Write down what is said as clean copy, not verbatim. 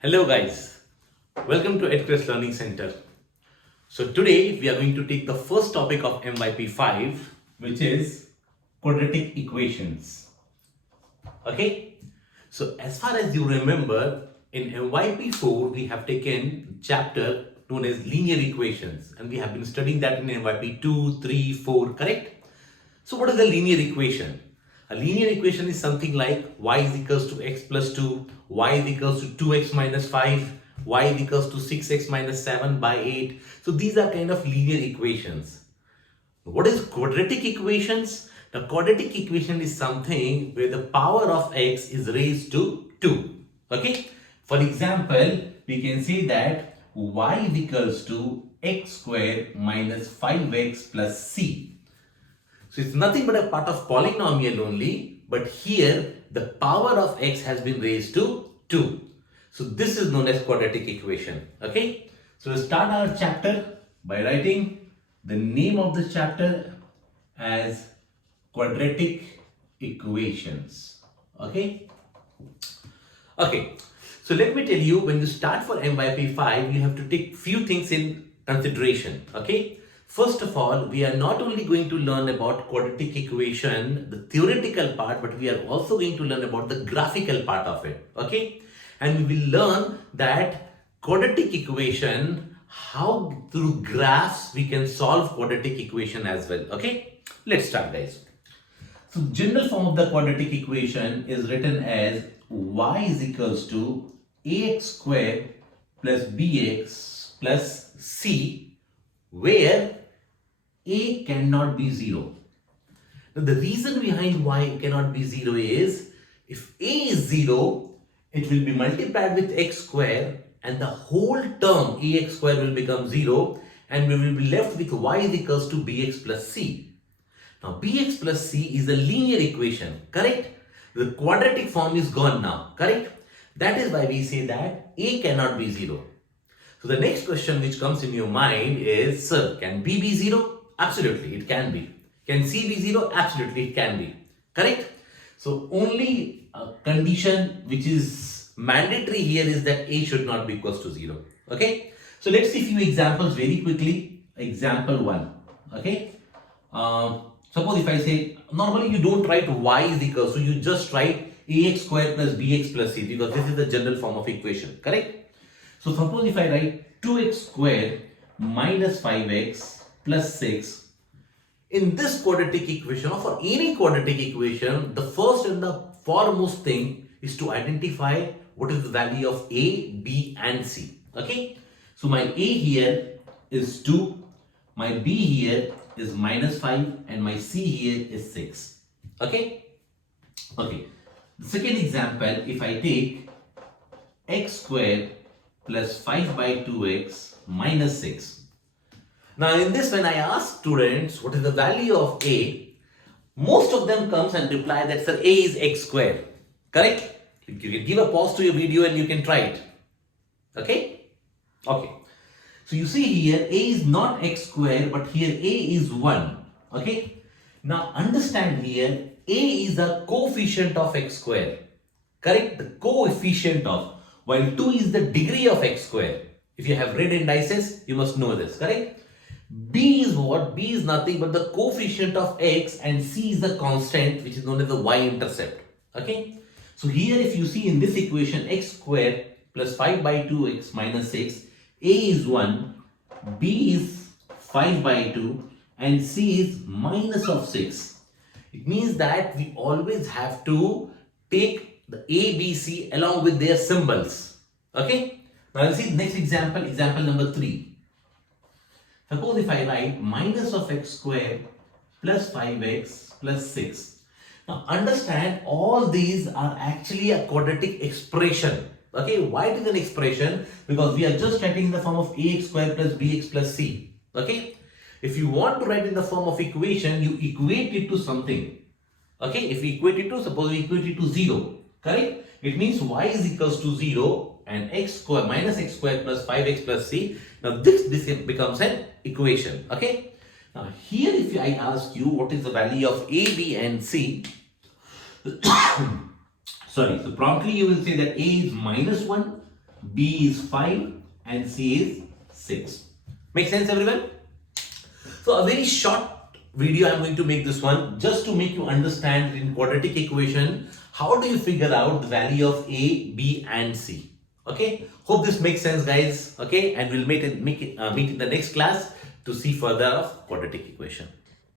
Hello guys, welcome to EdQuest Learning Center. So today we are going to take the first topic of MYP5, which is quadratic equations. Okay, so as far as you remember, in MYP4 we have taken chapter known as linear equations, and we have been studying that in MYP2, 3, 4, correct? So what is a linear equation? A linear equation is something like y is equals to x plus 2, y is equals to 2x minus 5, y is equals to 6x minus 7 by 8. So these are kind of linear equations. What is quadratic equations? The quadratic equation is something where the power of x is raised to 2. Okay? For example, we can say that y is equals to x square minus 5x plus c. So it's nothing but a part of polynomial only, but here the power of x has been raised to 2. So this is known as quadratic equation. Okay. So we'll start our chapter by writing the name of the chapter as quadratic equations. Okay. Okay. So let me tell you, when you start for MYP5, you have to take few things in consideration. Okay. First of all, we are not only going to learn about quadratic equation, the theoretical part, but we are also going to learn about the graphical part of it. Okay. And we will learn that quadratic equation, how through graphs we can solve quadratic equation as well. Okay. Let's start, guys. So general form of the quadratic equation is written as y is equals to ax square plus bx plus c, where a cannot be 0. Now the reason behind why it cannot be 0 is, if a is 0, it will be multiplied with x square and the whole term ax square will become 0, and we will be left with y is equals to bx plus c. Now bx plus c is a linear equation, correct? The quadratic form is gone now, correct? That is why we say that a cannot be 0. So the next question which comes in your mind is, sir, can b be 0? Absolutely, it can be. Can c be 0? Absolutely, it can be. Correct? So only a condition which is mandatory here is that a should not be equals to 0. Okay? So let's see few examples very quickly. Example 1. Okay? Suppose if I say, normally you don't write y is equal, so you just write ax square plus bx plus c, because this is the general form of equation. Correct? So suppose if I write 2x square minus 5x plus 6. In this quadratic equation, or for any quadratic equation, the first and the foremost thing is to identify what is the value of a, b and c. Okay. So my a here is 2, my b here is minus 5 and my c here is 6. Okay. Okay. The second example, if I take x square plus 5 by 2x minus 6. Now in this, when I ask students what is the value of a, most of them comes and reply that, sir, a is x square. Correct? You can give a pause to your video and you can try it. Okay? Okay. So you see here a is not x square, but here a is 1. Okay? Now understand here, a is a coefficient of x square. Correct? The coefficient of, while 2 is the degree of x square. If you have read indices, you must know this. Correct? B is what? B is nothing but the coefficient of x, and c is the constant which is known as the y-intercept. Okay. So here if you see in this equation, x square plus 5 by 2x minus 6, a is 1, b is 5 by 2 and c is minus of 6. It means that we always have to take the a, b, c along with their symbols. Okay. Now let's see the next example, example number 3. Suppose if I write minus of x square plus 5x plus 6. Now understand, all these are actually a quadratic expression. Okay, why it is an expression? Because we are just writing in the form of ax square plus bx plus c. Okay, if you want to write in the form of equation, you equate it to something. Okay, if we equate it to, suppose we equate it to 0. Correct? It means y is equals to 0 and x square minus x square plus 5x plus c. Now this becomes an equation. Okay. Now here if I ask you what is the value of a, b and c, sorry, so promptly you will say that a is minus 1, B is 5 and C is 6. Make sense, everyone? So a very short video I'm going to make this one just to make you understand in quadratic equation how do you figure out the value of A, B and C. Okay, hope this makes sense, guys. Okay, and we'll meet in the next class to see further of quadratic equation.